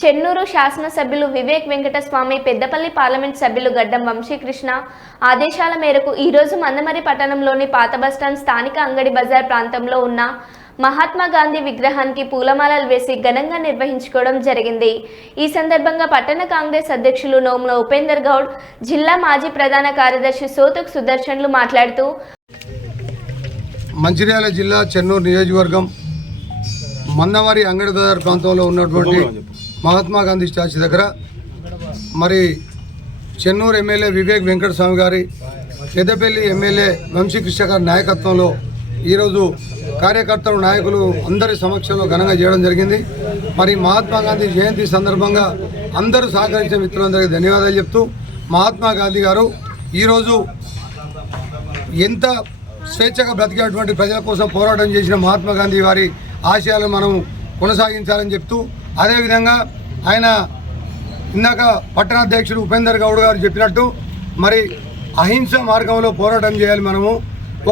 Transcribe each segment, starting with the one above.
చెన్నూరు శాసనసభ్యులు వివేక్ వెంకటస్వామి, పెద్దపల్లి పార్లమెంట్ సభ్యులు గడ్డం వంశీకృష్ణ ఆదేశాల మేరకు ఈరోజు మందమరి పట్టణంలోని పాత బస్టాండ్ స్థానిక అంగడి బజార్ ప్రాంతంలో ఉన్న మహాత్మా గాంధీ విగ్రహానికి పూలమాలలు వేసి ఘనంగా నిర్వహించుకోవడం జరిగింది. ఈ సందర్భంగా పట్టణ కాంగ్రెస్ అధ్యక్షులు నోముల ఉపేందర్ గౌడ్, జిల్లా మాజీ ప్రధాన కార్యదర్శి సోతుక్ సుదర్శన్లు మాట్లాడుతూ, మంచిర్యాల జిల్లా చెన్నూరు నియోజకవర్గం మందమరి అంగడి బజార్ ప్రాంతంలో ఉన్నటువంటి మహాత్మా గాంధీ స్టాచ్యూ దగ్గర మరి చెన్నూరు ఎమ్మెల్యే వివేక్ వెంకటస్వామి గారి, పెద్దపల్లి ఎమ్మెల్యే వంశీకృష్ణ గారి నాయకత్వంలో ఈరోజు కార్యకర్తలు, నాయకులు అందరి సమక్షంలో ఘనంగా చేయడం జరిగింది. మరి మహాత్మా గాంధీ జయంతి సందర్భంగా అందరూ సహకరించిన మిత్రులందరికీ ధన్యవాదాలు చెప్తూ, మహాత్మా గాంధీ గారు ఈరోజు ఎంత స్వేచ్ఛగా బ్రతికేటువంటి ప్రజల కోసం పోరాటం చేసిన మహాత్మా గాంధీ వారి ఆశయాలను మనం కొనసాగించాలని చెప్తూ, అదేవిధంగా ఆయన ఇందాక పట్టణాధ్యక్షుడు ఉపేందర్ గౌడ్ గారు చెప్పినట్టు మరి అహింస మార్గంలో పోరాటం చేయాలి. మనము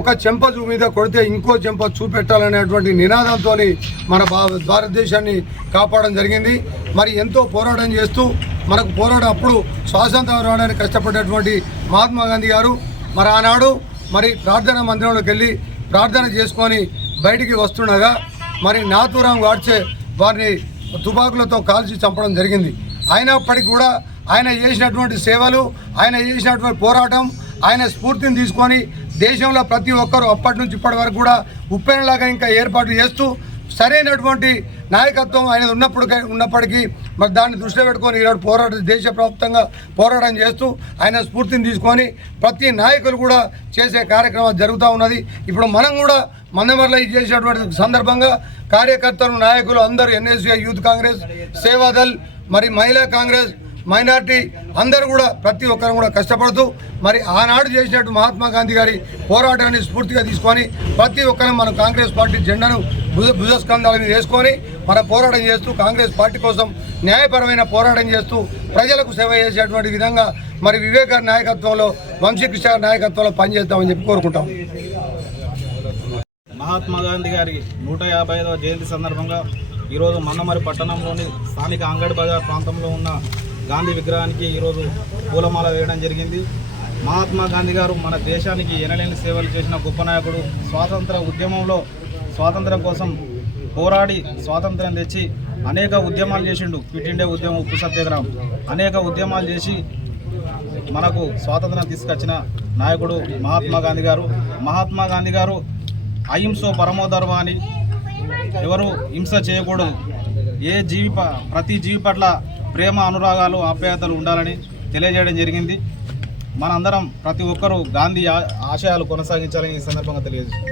ఒక చెంప మీద కొడితే ఇంకో చెంప చూపెట్టాలనేటువంటి నినాదంతో మన భారతదేశాన్ని కాపాడడం జరిగింది. మరి ఎంతో పోరాటం చేస్తూ మనకు పోరాటం అప్పుడు స్వాతంత్రం రావడానికి కష్టపడేటువంటి మహాత్మా గాంధీ గారు మరి ఆనాడు మరి ప్రార్థనా మందిరంలోకి వెళ్ళి ప్రార్థన చేసుకొని బయటికి వస్తుండగా మరి నాథూరాం గాడ్సే వారిని తుపాకులతో కాల్చి చంపడం జరిగింది. అయినప్పటికీ కూడా ఆయన చేసినటువంటి సేవలు, ఆయన చేసినటువంటి పోరాటం, ఆయన స్ఫూర్తిని తీసుకొని దేశంలో ప్రతి ఒక్కరూ అప్పటి నుంచి ఇప్పటి వరకు కూడా ఉప్పెనలాగా ఇంకా ఏర్పాటు చేస్తూ సరైనటువంటి నాయకత్వం ఆయన ఉన్నప్పటికీ మరి దాన్ని దృష్టిలో పెట్టుకొని ఈరోజు దేశవ్యాప్తంగా పోరాటం చేస్తూ ఆయన స్ఫూర్తిని తీసుకొని ప్రతి నాయకులు కూడా చేసే కార్యక్రమం జరుగుతూ ఉన్నది. ఇప్పుడు మనం కూడా మందమరిలో చేసేటువంటి సందర్భంగా కార్యకర్తలు, నాయకులు అందరూ ఎన్ఎస్యూఐ, యూత్ కాంగ్రెస్, సేవాదల్, మరి మహిళా కాంగ్రెస్, మైనార్టీ అందరూ కూడా ప్రతి ఒక్కరు కూడా కష్టపడుతూ మరి ఆనాడు చేసినట్టు మహాత్మా గాంధీ గారి పోరాటాన్ని స్ఫూర్తిగా తీసుకొని ప్రతి ఒక్కరు మన కాంగ్రెస్ పార్టీ జెండాను భుజస్కంధాల మీద వేసుకొని మన పోరాటం చేస్తూ కాంగ్రెస్ పార్టీ కోసం న్యాయపరమైన పోరాటం చేస్తూ ప్రజలకు సేవ చేసేటువంటి విధంగా మరి వివేక్ గారి నాయకత్వంలో, వంశీకృష్ణ గారి నాయకత్వంలో పనిచేద్దామని చెప్పి కోరుకుంటాం. మహాత్మా గాంధీ గారి 155వ జయంతి సందర్భంగా ఈరోజు మందమరి పట్టణంలోని స్థానిక అంగడి బజార్ ప్రాంతంలో ఉన్న గాంధీ విగ్రహానికి ఈరోజు పూలమాల వేయడం జరిగింది. మహాత్మా గాంధీ గారు మన దేశానికి ఎనలేని సేవలు చేసిన గొప్ప నాయకుడు. స్వాతంత్ర ఉద్యమంలో స్వాతంత్రం కోసం పోరాడి స్వాతంత్రం తెచ్చి అనేక ఉద్యమాలు చేసిండు. క్విట్ ఇండియా ఉద్యమం, ఉప్పు సత్యాగ్రహం, అనేక ఉద్యమాలు చేసి మనకు స్వాతంత్రం తీసుకొచ్చిన నాయకుడు మహాత్మా గాంధీ గారు. మహాత్మా గాంధీ గారు అహింసో పరమోధర్మ అని, ఎవరు హింస చేయకూడదు, ప్రతి జీవి పట్ల ప్రేమ, అనురాగాలు, ఆప్యాయతలు ఉండాలని తెలియజేయడం జరిగింది. మనందరం ప్రతి ఒక్కరూ గాంధీ ఆశయాలు కొనసాగించాలని ఈ సందర్భంగా తెలియజేస్తాం.